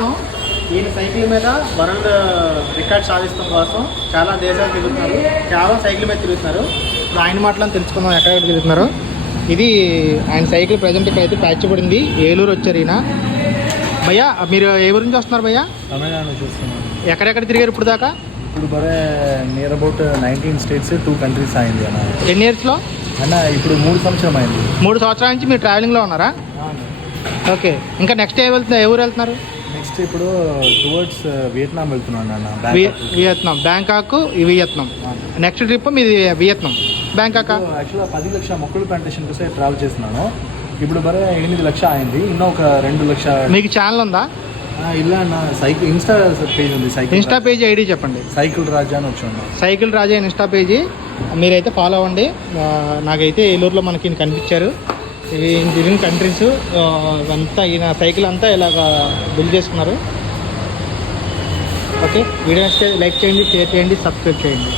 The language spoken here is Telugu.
కోసం ఈయన సైకిల్ మీద వరల్డ్ రికార్డ్ సాధించడం కోసం చాలా దేశాలు తిరుగుతున్నారు, చాలా సైకిల్ మీద తిరుగుతున్నారు. ఆయన మాటలను తెలుసుకుందాం ఎక్కడెక్కడ తిరుగుతున్నారు. ఇది ఆయన సైకిల్ ప్రజెంట్ ఇక్కడ అయితే ప్యాచ్ పడింది. ఏలూరు వచ్చారు ఈయన. భయ్యా మీరు ఏ ఊరి నుంచి వస్తున్నారు భయ్యా? తమిళనాడు చూస్తున్నాను. ఎక్కడెక్కడ తిరిగారు ఇప్పుడు దాకా? ఇప్పుడు బరే నియర్ అబౌట్ 19 స్టేట్స్ 2 కంట్రీస్ అయింది అన్న. ఎన్ని ఇయర్స్లో అన్న? ఇప్పుడు 3 సంవత్సరం అయింది. 3 సంవత్సరాల నుంచి మీరు ట్రావెలింగ్లో ఉన్నారా? ఓకే. ఇంకా నెక్స్ట్ ఏ ఊరు వెళ్తున్నారు? నెక్స్ట్ ఇప్పుడు టువర్డ్స్ వియత్నాం వెళ్తున్నాను అన్న. Vietnam, Bangkok, Vietnam. Next trip మీది వియత్నాం, బ్యాంకాక్. యాక్చువల్గా 10 లక్షల మొక్కలు ప్లాంటేషన్ కోసం ట్రావెల్ చేస్తున్నాను. ఇప్పుడు బరే 8 లక్షలు అయింది. ఇంకా ఒక 2 లక్షల. మీకు ఛానల్ ఉందా? ఇలా అన్న సైకిల్ ఇన్స్టా పేజ్ ఉంది. ఇన్స్టా పేజ్ ఐడి చెప్పండి. సైకిల్ రాజా అని వచ్చాను. సైకిల్ రాజా ఇన్స్టా పేజీ మీరైతే ఫాలో అవ్వండి. నాకైతే ఏలూరులో మనకి కనిపించారు. ఇవి కంట్రీస్ అంతా ఈయన సైకిల్ అంతా ఇలాగ బిల్డ్ చేసుకున్నారు. ఓకే, వీడియో నచ్చితే లైక్ చేయండి, షేర్ చేయండి, సబ్స్క్రైబ్ చేయండి.